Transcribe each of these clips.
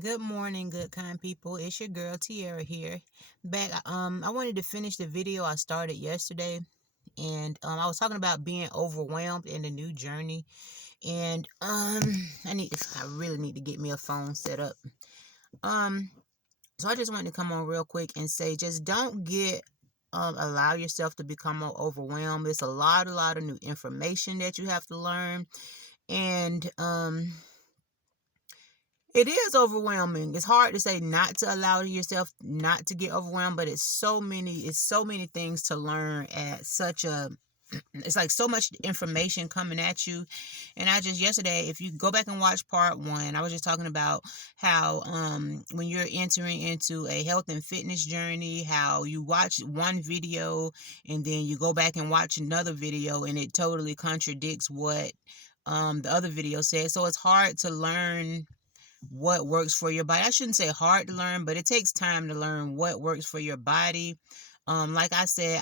Good morning, good kind people. It's your girl Tiara here. Back I wanted to finish the video I started yesterday, and I was talking about being overwhelmed in the new journey, and I really need to get me a phone set up. Um so I just wanted to come on real quick and say, just don't get allow yourself to become more overwhelmed. It's a lot of new information that you have to learn, and it is overwhelming. It's hard to say not to allow yourself not to get overwhelmed, but it's so many things to learn at such a it's like so much information coming at you. And I just yesterday, if you go back and watch part 1, I was just talking about how when you're entering into a health and fitness journey, how you watch one video and then you go back and watch another video and it totally contradicts what the other video said. So it's hard to learn what works for your body. I shouldn't say hard to learn, but it takes time to learn what works for your body. Like I said,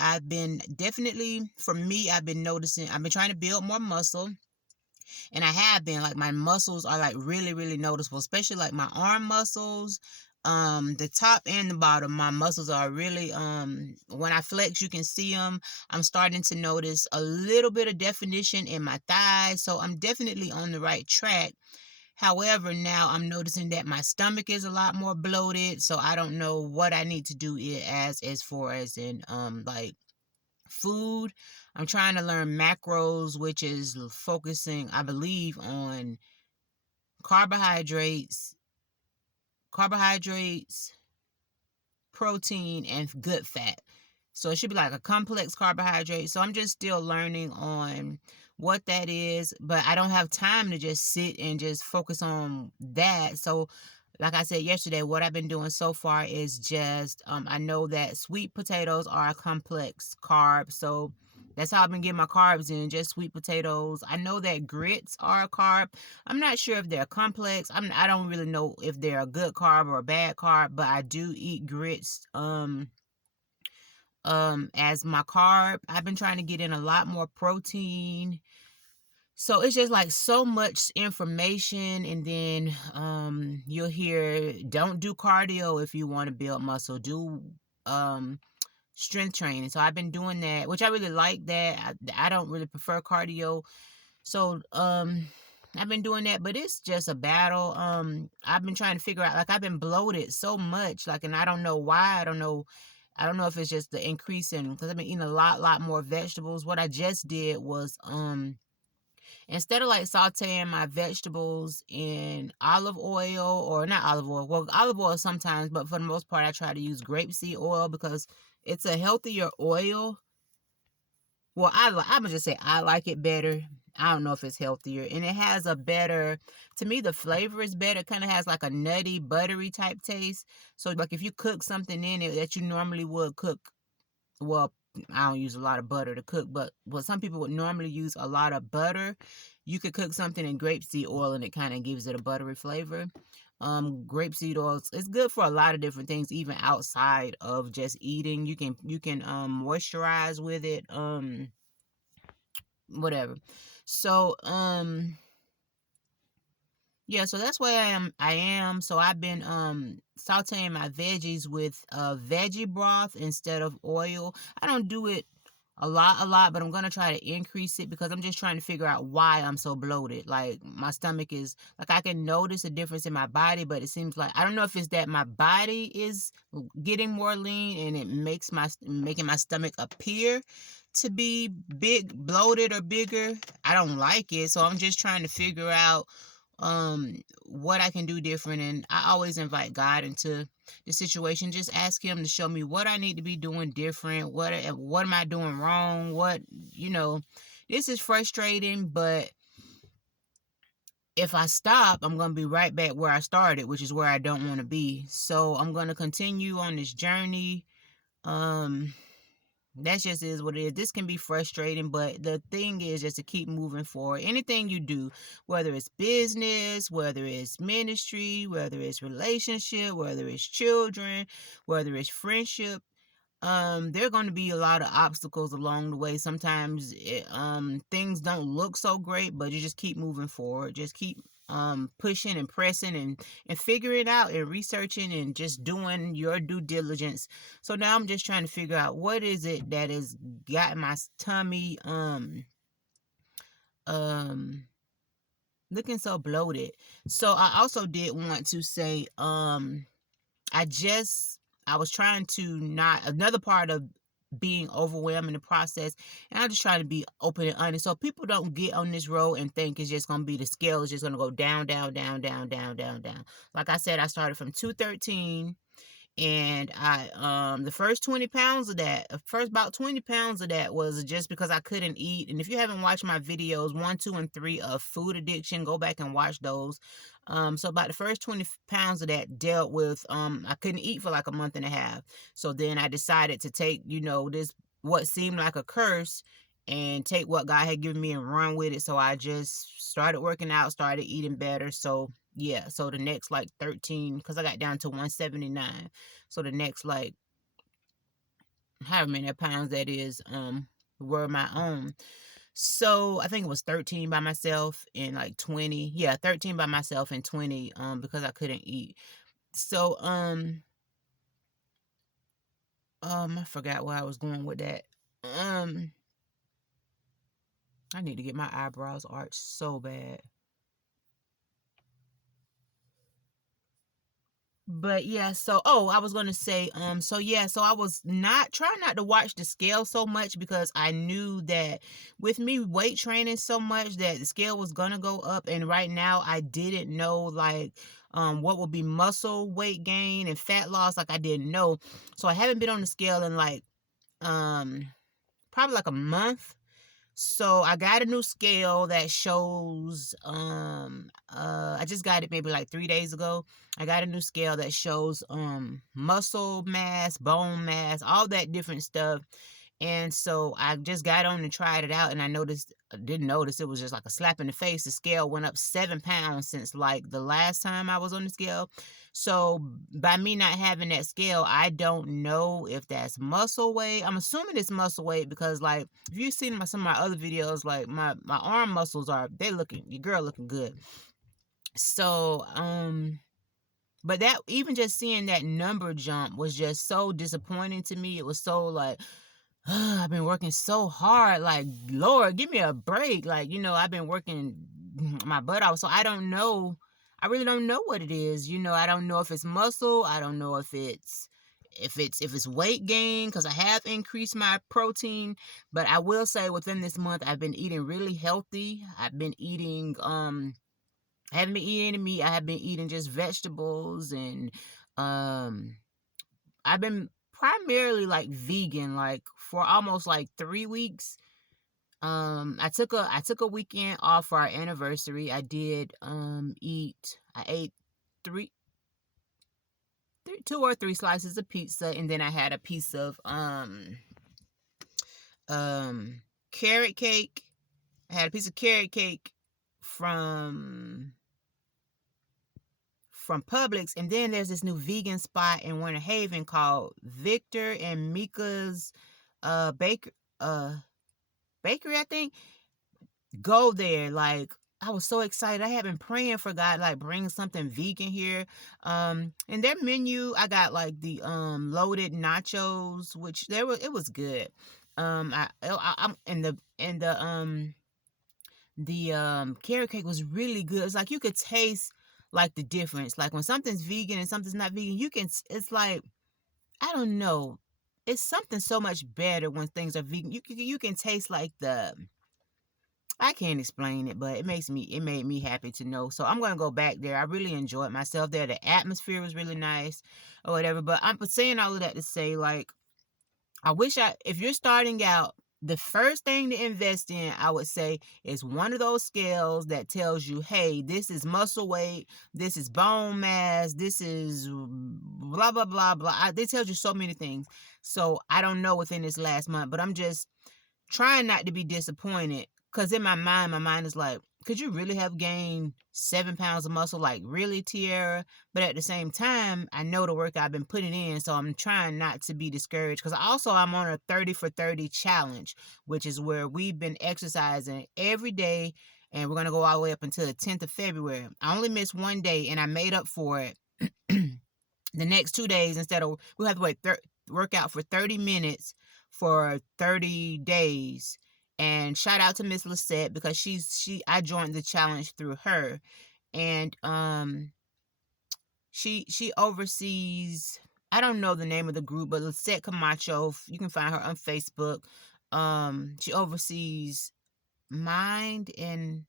for me, I've been noticing, I've been trying to build more muscle, and I have been, like, my muscles are like really, really noticeable, especially like my arm muscles. The top and the bottom, my muscles are really, when I flex, you can see them. I'm starting to notice a little bit of definition in my thighs, so I'm definitely on the right track. However, now I'm noticing that my stomach is a lot more bloated, so I don't know what I need to do it as far as in like food. I'm trying to learn macros, which is focusing, I believe, on carbohydrates, carbohydrates, protein, and good fat. So it should be like a complex carbohydrate. So I'm just still learning on what that is, but I don't have time to just sit and just focus on that. So like I said yesterday, what I've been doing so far is just I know that sweet potatoes are a complex carb. So that's how I've been getting my carbs in, just sweet potatoes. I know that grits are a carb. I'm not sure if they're complex. I don't really know if they're a good carb or a bad carb, but I do eat grits as my carb. I've been trying to get in a lot more protein. So it's just like so much information, and then you'll hear, don't do cardio if you want to build muscle. Do um strength training. So I've been doing that, which I really like that. I don't really prefer cardio. So I've been doing that, but it's just a battle. I've been trying to figure out, like, I've been bloated so much, like, and I don't know why. I don't know if it's just the increase in, because I've been eating a lot more vegetables. What I just did was instead of like sauteing my vegetables in olive oil, or not olive oil, well, olive oil sometimes, but for the most part I try to use grapeseed oil because it's a healthier oil. Well, I'm gonna just say I like it better. I don't know if it's healthier, and it has a better. To me, the flavor is better. It kind of has like a nutty, buttery type taste. So, like, if you cook something in it that you normally would cook, well, I don't use a lot of butter to cook, but some people would normally use a lot of butter. You could cook something in grapeseed oil, and it kind of gives it a buttery flavor. Grapeseed oil is good for a lot of different things, even outside of just eating. You can moisturize with it. Whatever. So yeah, so that's where I am. So I've been sauteing my veggies with veggie broth instead of oil. I don't do it a lot, but I'm gonna try to increase it because I'm just trying to figure out why I'm so bloated. Like, my stomach is, like, I can notice a difference in my body, but it seems like, I don't know if it's that my body is getting more lean and it making my stomach appear to be big, bloated, or bigger. I don't like it, so I'm just trying to figure out what I can do different. And I always invite God into the situation. Just ask him to show me what I need to be doing different. What am I doing wrong? This is frustrating, but if I stop, I'm going to be right back where I started, which is where I don't want to be. So I'm going to continue on this journey. Um that just is what it is. This can be frustrating, but the thing is just to keep moving forward. Anything you do, whether it's business, whether it's ministry, whether it's relationship, whether it's children, whether it's friendship, there are going to be a lot of obstacles along the way. Sometimes things don't look so great, but you just keep moving forward. Just keep pushing and pressing and figuring it out and researching and just doing your due diligence. So now I'm just trying to figure out what is it that has got my tummy um looking so bloated. So I also did want to say I just I was trying to not another part of being overwhelmed in the process, and I'm just trying to be open and honest so people don't get on this road and think it's just gonna be the scale is just gonna go down, down, down, down, down, down, down. Like I said, I started from 213, and the first 20 pounds of that, first about 20 pounds of that was just because I couldn't eat. And if you haven't watched my videos 1, 2, and 3 of food addiction, go back and watch those. So about the first 20 pounds of that dealt with I couldn't eat for like a month and a half. So then I decided to take, this what seemed like a curse and take what God had given me and run with it. So I just started working out, started eating better. So yeah, so the next like 13, because I got down to 179. So the next like however many pounds that is, were my own. So I think it was 13 by myself and like 20. Yeah, 13 by myself and 20 because I couldn't eat. So I forgot where I was going with that. I need to get my eyebrows arched so bad. But yeah, so I was gonna say, so yeah, so I was not trying not to watch the scale so much because I knew that with me weight training so much that the scale was gonna go up, and right now I didn't know like what would be muscle weight gain and fat loss, like I didn't know. So I haven't been on the scale in like probably like a month. So I got a new scale that shows I just got it maybe like 3 days ago. I got a new scale that shows muscle mass, bone mass, all that different stuff. And so I just got on and tried it out, and I didn't notice it was just like a slap in the face. The scale went up 7 pounds since like the last time I was on the scale. So by me not having that scale, I don't know if that's muscle weight. I'm assuming it's muscle weight because like if you've seen some of my other videos, like my arm muscles your girl looking good. So but that even just seeing that number jump was just so disappointing to me. It was so like I've been working so hard. Like, Lord, give me a break. Like, I've been working my butt off. So I don't know. I really don't know what it is. I don't know if it's muscle. I don't know if it's weight gain because I have increased my protein. But I will say within this month I've been eating really healthy. I've been eating I haven't been eating any meat. I have been eating just vegetables and um I've been primarily like vegan like for almost like 3 weeks. I took a weekend off for our anniversary. I did eat I ate three, 2 or 3 slices of pizza, and then I had a piece of carrot cake. I had a piece of carrot cake from Publix, and then there's this new vegan spot in Winter Haven called Victor and Mika's baker bakery, I think. Go there. Like I was so excited. I had been praying for God like bring something vegan here. In their menu I got like the loaded nachos, which it was good. I'm the carrot cake was really good. It's like you could taste like the difference. Like when something's vegan and something's not vegan, it's like I don't know. It's something so much better when things are vegan. You can taste like I can't explain it, but it made me happy to know. So I'm gonna go back there. I really enjoyed myself there. The atmosphere was really nice or whatever. But I'm saying all of that to say, like, if you're starting out, the first thing to invest in, I would say, is one of those scales that tells you, hey, this is muscle weight, this is bone mass, this is blah, blah, blah, blah. They tells you so many things. So I don't know within this last month, but I'm just trying not to be disappointed. Because in my mind is like, could you really have gained 7 pounds of muscle? Like, really, Tiara? But at the same time, I know the work I've been putting in, so I'm trying not to be discouraged. Because also, I'm on a 30 for 30 challenge, which is where we've been exercising every day, and we're going to go all the way up until the 10th of February. I only missed one day, and I made up for it the next 2 days. Instead of, we have to work out for 30 minutes for 30 days. And shout out to Miss Lisette, because I joined the challenge through her. And she oversees, I don't know the name of the group, but Lisette Camacho, you can find her on Facebook. She oversees Mind and,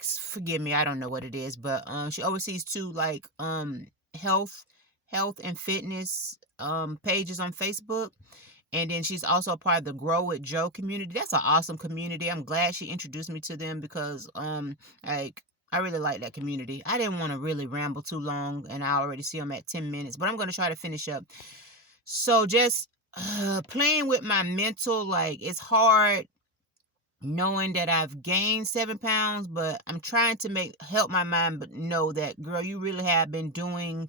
forgive me, I don't know what it is, but she oversees two, like, health and fitness pages on Facebook. And then she's also a part of the Grow with Joe community. That's an awesome community. I'm glad she introduced me to them, because like, I really like that community. I didn't want to really ramble too long, and I already see I'm at 10 minutes, but I'm going to try to finish up. So just playing with my mental, like, it's hard knowing that I've gained 7 pounds, but I'm trying to help my mind but know that, girl, you really have been doing,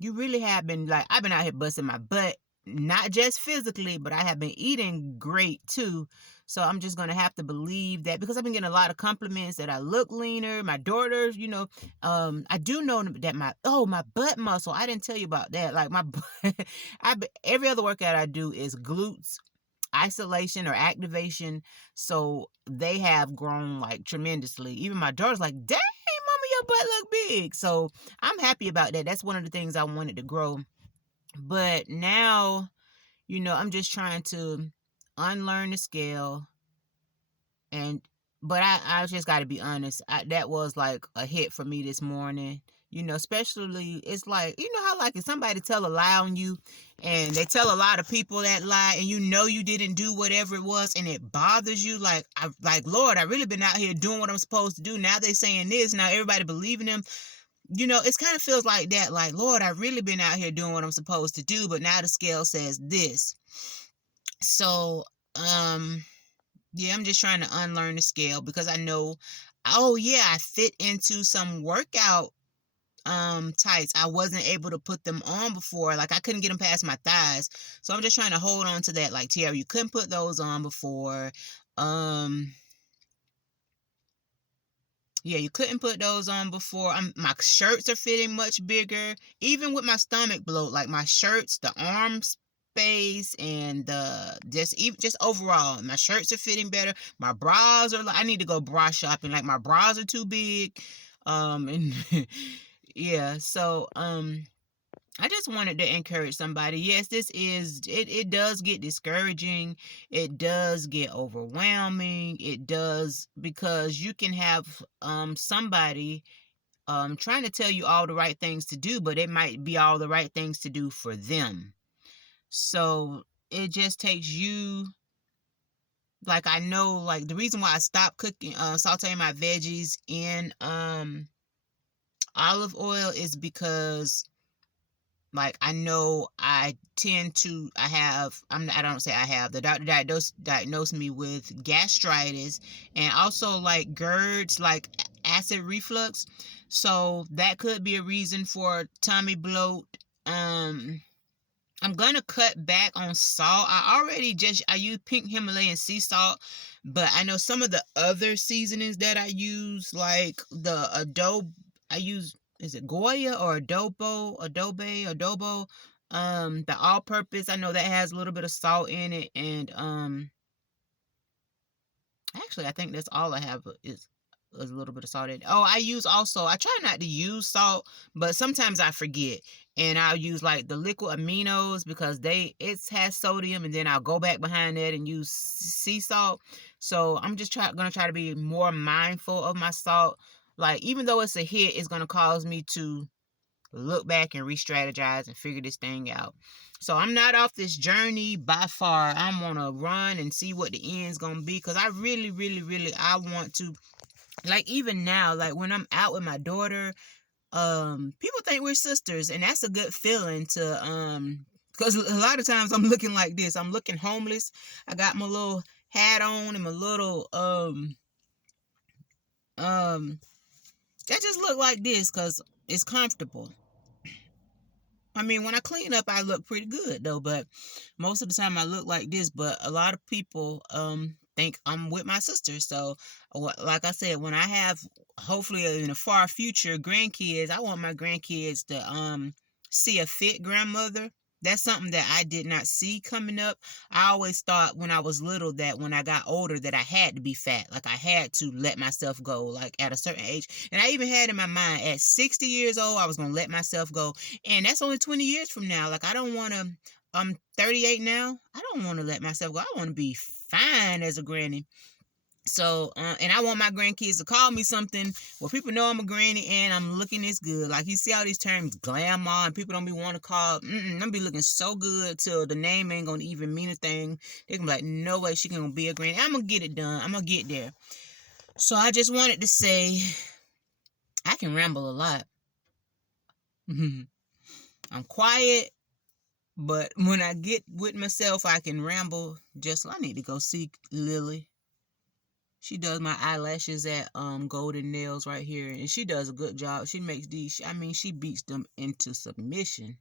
you really have been, like, I've been out here busting my butt, not just physically, but I have been eating great too. So I'm just going to have to believe that, because I've been getting a lot of compliments that I look leaner. My daughters, I do know that my butt muscle, I didn't tell you about that. Like, my butt, every other workout I do is glutes isolation or activation. So they have grown, like, tremendously. Even my daughter's like, dang, mama, your butt look big. So I'm happy about that. That's one of the things I wanted to grow. But now, I'm just trying to unlearn the scale. But I just got to be honest. That was like a hit for me this morning. Especially, it's like, how, like, if somebody tell a lie on you, and they tell a lot of people that lie, and you didn't do whatever it was, and it bothers you, like, Lord, I really been out here doing what I'm supposed to do. Now they saying this, now everybody believing them. It's kind of feels like that, like, Lord, I really been out here doing what I'm supposed to do, but now the scale says this. So, yeah, I'm just trying to unlearn the scale, because I know, oh yeah, I fit into some workout tights. I wasn't able to put them on before. Like, I couldn't get them past my thighs. So I'm just trying to hold on to that. Like, Tiara, you couldn't put those on before. Yeah, you couldn't put those on before. My shirts are fitting much bigger. Even with my stomach bloat, like, my shirts, the arm space, and just overall, my shirts are fitting better. My bras are, like, I need to go bra shopping. Like, my bras are too big. And yeah, so I just wanted to encourage somebody. Yes, it does get discouraging. It does get overwhelming. It does, because you can have somebody trying to tell you all the right things to do, but it might be all the right things to do for them. So it just takes you, like, I know, like, the reason why I stopped cooking sauteing my veggies in olive oil is because, like, I know I don't say I have, the doctor diagnosed me with gastritis, and also, like, GERDs, like acid reflux. So that could be a reason for tummy bloat. I'm gonna cut back on salt. I use pink Himalayan sea salt, but I know some of the other seasonings that I use, like the adobe, is it Goya or adobo? The all-purpose, I know that has a little bit of salt in it, and actually, I think that's all I have is a little bit of salt in it. Oh, I try not to use salt, but sometimes I forget. And I'll use, like, the liquid aminos, because it has sodium, and then I'll go back behind that and use sea salt. So I'm just gonna try to be more mindful of my salt. Like, even though it's a hit, it's gonna cause me to look back and re-strategize and figure this thing out. So I'm not off this journey by far. I'm gonna run and see what the end's gonna be, because I really, really, really, I want to, like, even now, like, when I'm out with my daughter, people think we're sisters, and that's a good feeling to, because a lot of times I'm looking like this. I'm looking homeless. I got my little hat on and my little that just look like this because it's comfortable. I mean, when I clean up, I look pretty good though, but most of the time I look like this. But a lot of people think I'm with my sister. So, like I said, when I have hopefully in the far future grandkids, I want my grandkids to see a fit grandmother. That's something that I did not see coming up. I always thought when I was little that when I got older that I had to be fat, like I had to let myself go, like at a certain age. And I even had in my mind at 60 years old, I was gonna let myself go, and that's only 20 years from now. Like I don't want to. I'm 38 now. I don't want to let myself go. I want to be fine as a granny. So, and I want my grandkids to call me something where people know I'm a granny and I'm looking this good. Like you see all these terms, glamour, and people don't be want to call. I'm gonna be looking so good till the name ain't gonna even mean a thing. They gonna be like, no way she gonna be a granny. I'm gonna get it done. I'm gonna get there. So I just wanted to say, I can ramble a lot. I'm quiet, but when I get with myself, I can ramble. Just I need to go see Lily. She does my eyelashes at Golden Nails right here, and she does a good job. She makes these. I mean, she beats them into submission.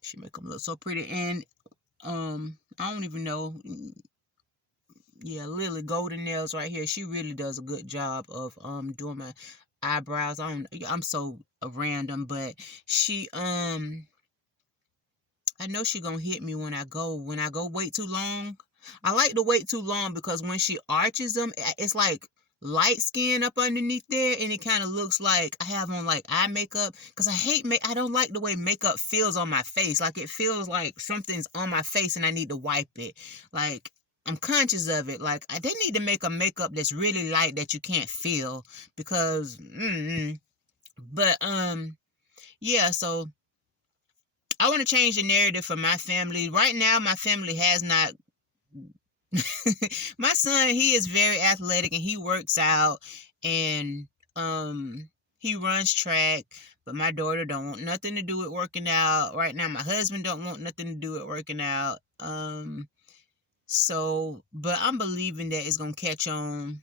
She make them look so pretty, and I don't even know. Yeah, Lily Golden Nails right here. She really does a good job of doing my eyebrows. I'm so random, but she I know she gonna hit me when I go. When I go wait too long. I like to wait too long because when she arches them, it's like light skin up underneath there, and it kind of looks like I have on like eye makeup. Cause I don't like the way makeup feels on my face. Like it feels like something's on my face and I need to wipe it. Like I'm conscious of it. Like they need to make a makeup that's really light that you can't feel because. But yeah. So I want to change the narrative for my family. Right now, my family has not. My son, he is very athletic and he works out and he runs track. But my daughter don't want nothing to do with working out. Right now, my husband don't want nothing to do with working out. So, but I'm believing that it's gonna catch on.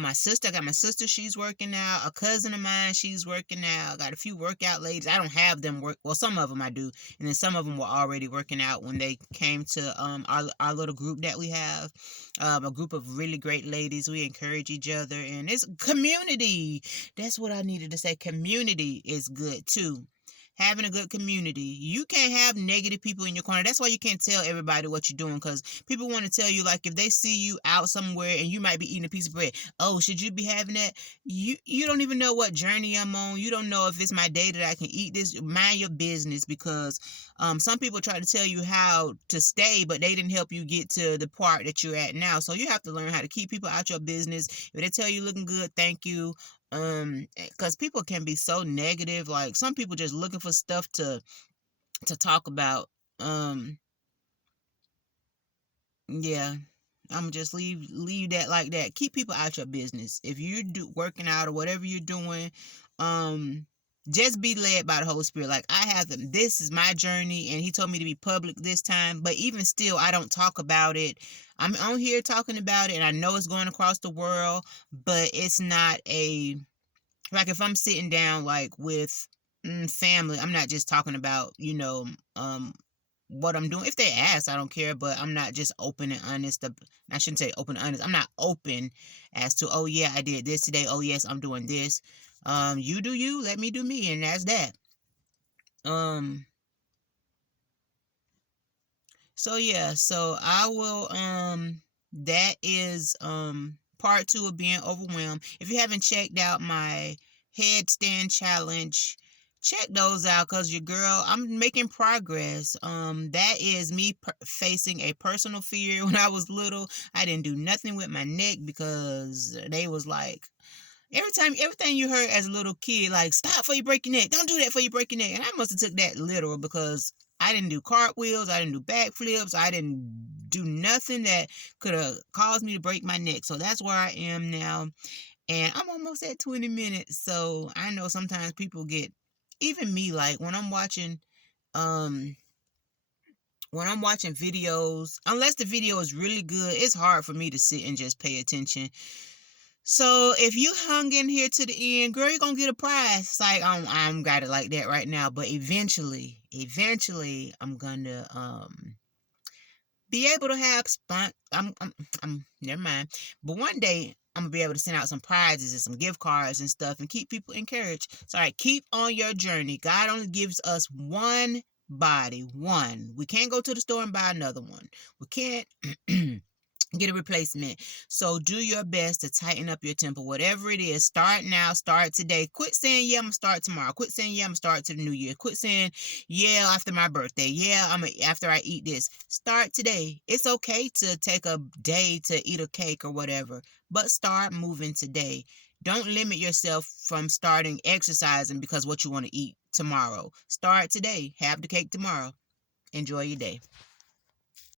My sister, I got my sister, she's working out. A cousin of mine, she's working out. I got a few workout ladies. I don't have them work. Well, some of them I do. And then some of them were already working out when they came to our little group that we have. A group of really great ladies. We encourage each other. And it's community. That's what I needed to say. Community is good too. Having a good community. You can't have negative people in your corner. That's why you can't tell everybody what you're doing, because people want to tell you, like, if they see you out somewhere and you might be eating a piece of bread, oh, should you be having that? You don't even know what journey I'm on. You don't know if it's my day that I can eat this. Mind your business, because some people try to tell you how to stay, but they didn't help you get to the part that you're at now. So you have to learn how to keep people out your business. If they tell you looking good, thank you. Because people can be so negative. Like some people just looking for stuff to talk about. Yeah, I'm just leave that like that. Keep people out your business. If you do working out or whatever you're doing, just be led by the Holy Spirit. Like I have them. This is my journey, and He told me to be public this time. But even still, I don't talk about it. I'm on here talking about it, and I know it's going across the world, but it's not a like if I'm sitting down like with family. I'm not just talking about what I'm doing. If they ask, I don't care, but I'm not just open and honest. I shouldn't say open and honest. I'm not open as to, oh yeah, I did this today. Oh yes, I'm doing this. You do you, let me do me, and that's that. So yeah, so I will that is part 2 of being overwhelmed. If you haven't checked out my headstand challenge, check those out, because your girl, I'm making progress. That is me facing a personal fear. When I was little, I didn't do nothing with my neck because they was like, everything you heard as a little kid, like, stop before you break your neck, don't do that before you break your neck. And I must have took that literal, because I didn't do cartwheels, I didn't do backflips, I didn't do nothing that could have caused me to break my neck. So that's where I am now. And I'm almost at 20 minutes. So I know sometimes people get, even me, like when I'm watching when I'm watching videos, unless the video is really good, it's hard for me to sit and just pay attention. So if you hung in here to the end, girl, you're gonna get a prize. It's like I'm got it like that right now, but eventually, I'm gonna be able to have I'm never mind. But one day I'm gonna be able to send out some prizes and some gift cards and stuff and keep people encouraged. So, all right, keep on your journey. God only gives us one body, one. We can't go to the store and buy another one. We can't get a replacement. So do your best to tighten up your temper. Whatever it is, start now, start today. Quit saying, yeah, I'm gonna start tomorrow. Quit saying, yeah, I'm gonna start to the new year. Quit saying, yeah, after my birthday. Yeah, after I eat this. Start today. It's okay to take a day to eat a cake or whatever, but start moving today. Don't limit yourself from starting exercising because what you want to eat tomorrow. Start today. Have the cake tomorrow. Enjoy your day.